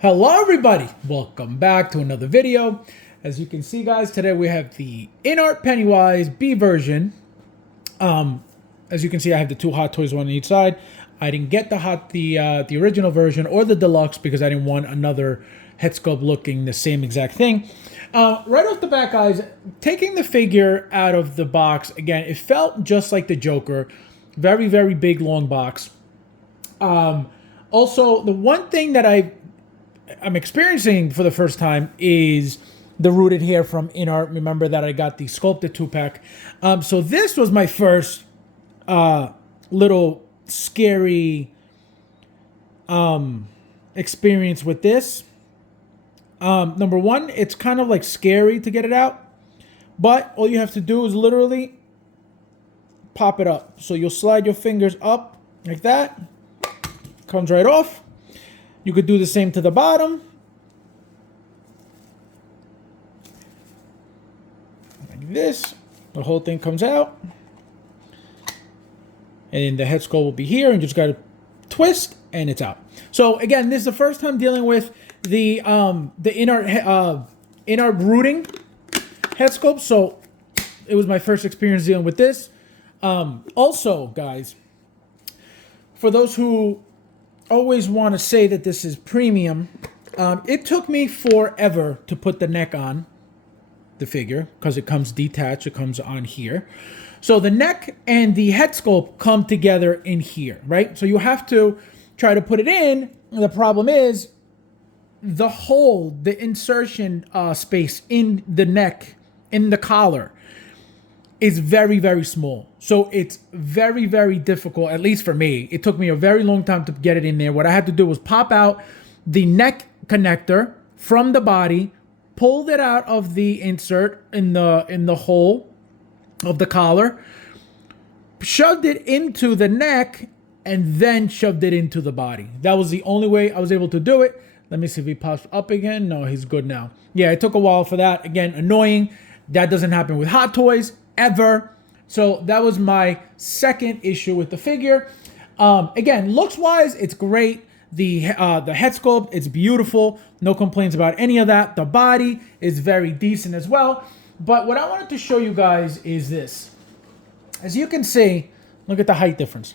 Hello everybody, welcome back to another video. As you can see guys, today we have the Inart Pennywise B version. As you can see, I have the two Hot Toys, one on each side. I didn't get the original version or the deluxe because I didn't want another head sculpt looking the same exact thing. Right off the bat guys, taking the figure out of the box, again, it felt just like the Joker. Very, very big, long box. Also, the one thing that I'm experiencing for the first time is the rooted hair from Inart. Remember that I got the sculpted 2-pack. So this was my first little scary experience with this. Number one, it's kind of like scary to get it out, but all you have to do is literally pop it up. So you'll slide your fingers up like that. Comes right off. You could do the same to the bottom. Like this. The whole thing comes out. And the head sculpt will be here. And you just got to twist and it's out. So again, this is the first time dealing with the Inart rooting head sculpt. So it was my first experience dealing with this. Also, guys, for those who always want to say that this is premium, it took me forever to put the neck on the figure because it comes detached. It comes on here. So the neck and the head sculpt come together in here, right? So you have to try to put it in. The problem is the hole, the insertion space in the neck, in the collar, is very, very small. So it's very, very difficult, at least for me. It took me a very long time to get it in there. What I had to do was pop out the neck connector from the body, pulled it out of the insert in the hole of the collar, shoved it into the neck, and then shoved it into the body. That was the only way I was able to do it. Let me see if he pops up again. No, he's good now. Yeah, it took a while for that. Again, annoying. That doesn't happen with Hot Toys ever. So that was my second issue with the figure. Again, looks-wise, it's great. The head sculpt, it's beautiful. No complaints about any of that. The body is very decent as well. But what I wanted to show you guys is this. As you can see, look at the height difference.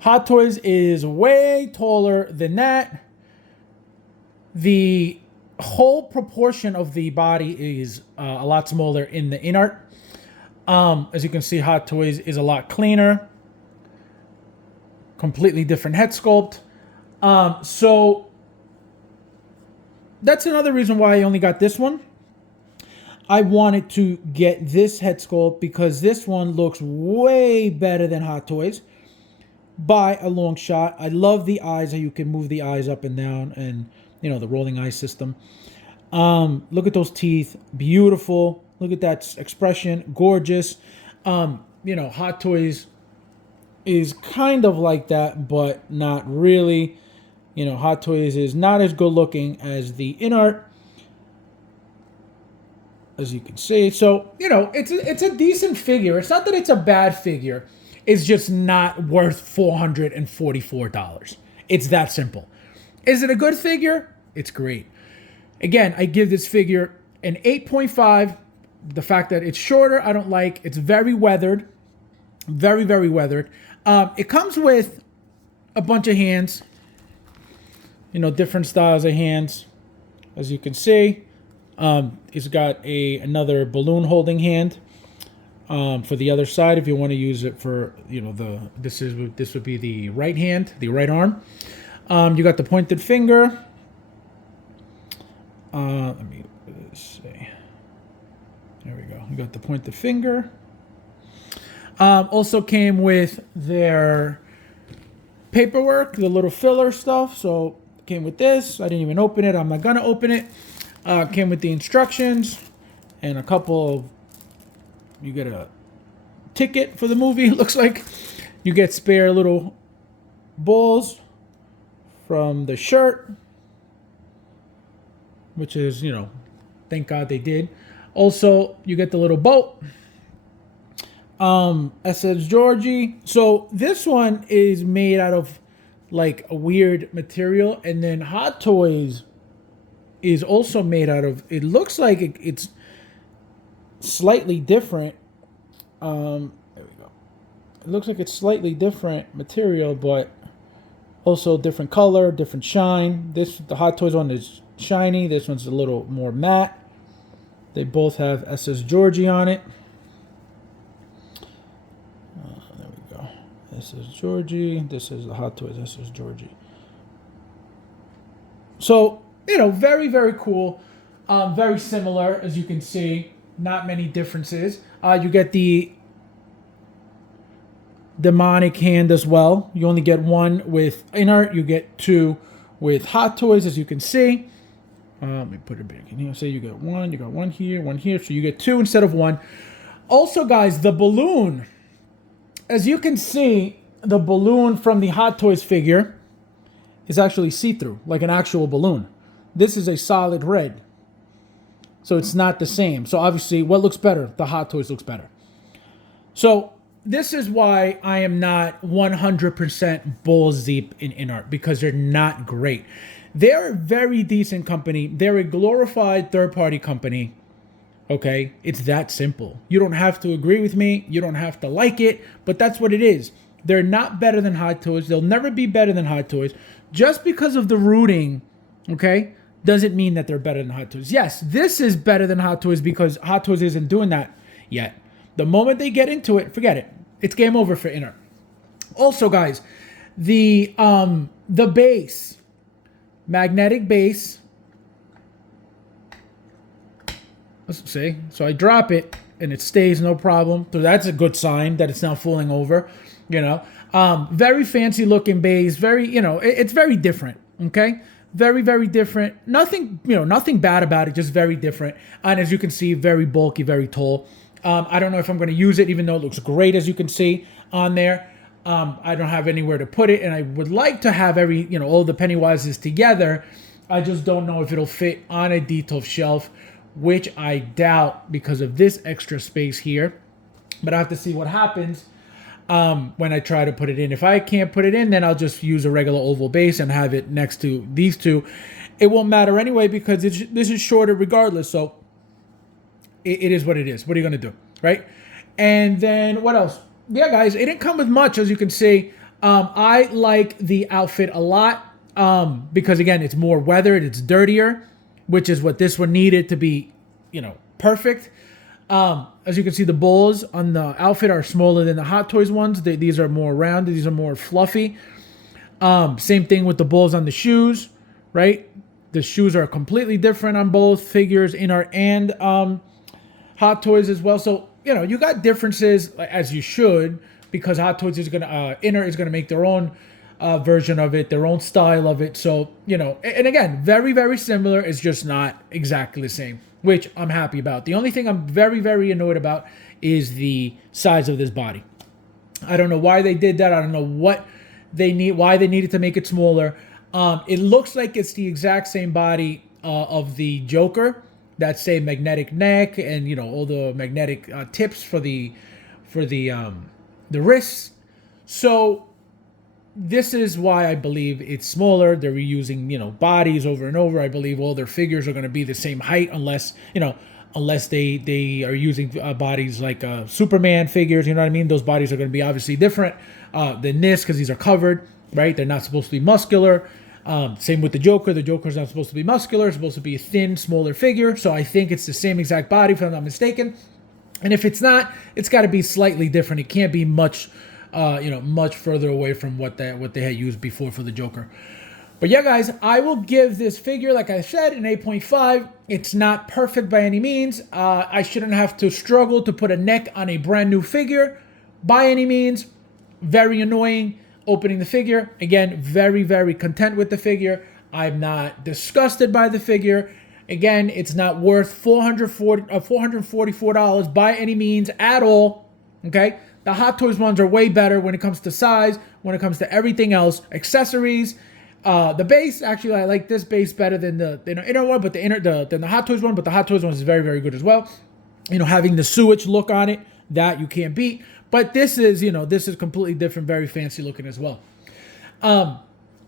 Hot Toys is way taller than that. The whole proportion of the body is a lot smaller in the Inart. As you can see, Hot Toys is a lot cleaner. Completely different head sculpt. So that's another reason why I only got this one. I wanted to get this head sculpt because this one looks way better than Hot Toys by a long shot. I love the eyes, how you can move the eyes up and down, and you know, the rolling eye system. Look at those teeth, beautiful. Look at that expression, gorgeous. You know, Hot Toys is kind of like that, but not really. You know, Hot Toys is not as good looking as the Inart, as you can see. So, you know, it's a decent figure. It's not that it's a bad figure. It's just not worth $444. It's that simple. Is it a good figure? It's great. Again, I give this figure an 8.5. The fact that it's shorter, I don't like. It's very weathered. Very, very weathered. It comes with a bunch of hands. You know, different styles of hands. As you can see, it's got another balloon holding hand for the other side if you want to use it for, you know, this would be the right hand, the right arm. You got the pointed finger. Let me see. There we go. You got the pointed finger. Also came with their paperwork, the little filler stuff. So came with this. I didn't even open it. I'm not gonna open it. Came with the instructions and a couple of, you get a ticket for the movie. It looks like you get spare little balls from the shirt, which is, you know, thank God they did. Also, you get the little boat. SS Georgie. So this one is made out of like a weird material. And then Hot Toys is also made out of, it looks like it's slightly different. There we go. It looks like it's slightly different material, but also different color, different shine. The Hot Toys one is shiny. This one's a little more matte. They both have SS Georgie on it. There we go. SS Georgie. This is the Hot Toys SS Georgie. So, very, very cool. Very similar, as you can see. Not many differences. You get the demonic hand as well. You only get one with Inart. You get two with Hot Toys, as you can see. Let me put it back in here. Say you got one here. So you get two instead of one. Also, guys, the balloon. As you can see, the balloon from the Hot Toys figure is actually see-through, like an actual balloon. This is a solid red. So it's not the same. So obviously, what looks better? The Hot Toys looks better. So this is why I am not 100% balls deep in Inart, because they're not great. They're a very decent company. They're a glorified third-party company. Okay? It's that simple. You don't have to agree with me. You don't have to like it, but that's what it is. They're not better than Hot Toys. They'll never be better than Hot Toys. Just because of the rooting, okay, doesn't mean that they're better than Hot Toys. Yes, this is better than Hot Toys because Hot Toys isn't doing that yet. The moment they get into it, forget it. It's game over for Inart. Also, guys, the base, magnetic base. Let's see. So I drop it and it stays, no problem. So that's a good sign that it's not falling over. Very fancy looking base. Very, it's very different. Okay. Very, very different. Nothing bad about it. Just very different. And as you can see, very bulky, very tall. I don't know if I'm going to use it, even though it looks great, as you can see on there. I don't have anywhere to put it, and I would like to have all the Pennywises together. I just don't know if it'll fit on a detailed shelf, which I doubt because of this extra space here. But I have to see what happens when I try to put it in. If I can't put it in, then I'll just use a regular oval base and have it next to these two. It won't matter anyway because this is shorter regardless, so it is what it is. What are you going to do, right? And then what else? Yeah, guys, it didn't come with much, as you can see. I like the outfit a lot because, again, it's more weathered. It's dirtier, which is what this one needed to be, perfect. As you can see, the balls on the outfit are smaller than the Hot Toys ones. These are more rounded. These are more fluffy. Same thing with the balls on the shoes, right? The shoes are completely different on both figures, Inart and Hot Toys as well. So, you got differences, as you should, because Hot Toys is Inart is gonna make their own version of it, their own style of it. So, and again, very, very similar. It's just not exactly the same, which I'm happy about. The only thing I'm very, very annoyed about is the size of this body. I don't know why they did that. I don't know why they needed to make it smaller. It looks like it's the exact same body of the Joker. That same magnetic neck and all the magnetic tips for the wrists. So this is why I believe it's smaller. They're reusing bodies over and over. I believe all their figures are going to be the same height unless they are using bodies like Superman figures. You know what I mean? Those bodies are going to be obviously different than this because these are covered, right? They're not supposed to be muscular. Same with the Joker. The Joker's not supposed to be muscular. It's supposed to be a thin, smaller figure. So I think it's the same exact body, if I'm not mistaken. And if it's not, it's got to be slightly different. It can't be much further away from what they had used before for the Joker. But yeah, guys, I will give this figure, like I said, an 8.5. It's not perfect by any means. I shouldn't have to struggle to put a neck on a brand new figure by any means. Very annoying. Opening the figure, again, very, very content with the figure. I'm not disgusted by the figure. Again, it's not worth $444 by any means at all. Okay, the Hot Toys ones are way better when it comes to size, when it comes to everything else, accessories. The base, actually, I like this base better than the inner one, but than the Hot Toys one. But the Hot Toys one is very, very good as well. Having the sewage look on it, that you can't beat. But this is completely different, very fancy looking as well.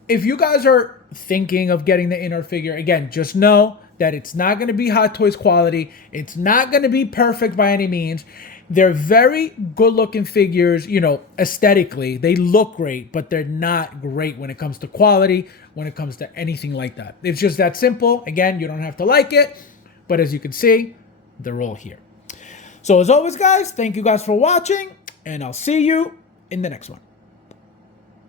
if you guys are thinking of getting the Inart figure, again, just know that it's not going to be Hot Toys quality. It's not going to be perfect by any means. They're very good looking figures, you know, aesthetically. They look great, but they're not great when it comes to quality, when it comes to anything like that. It's just that simple. Again, you don't have to like it, but as you can see, they're all here. So as always, guys, thank you guys for watching, and I'll see you in the next one.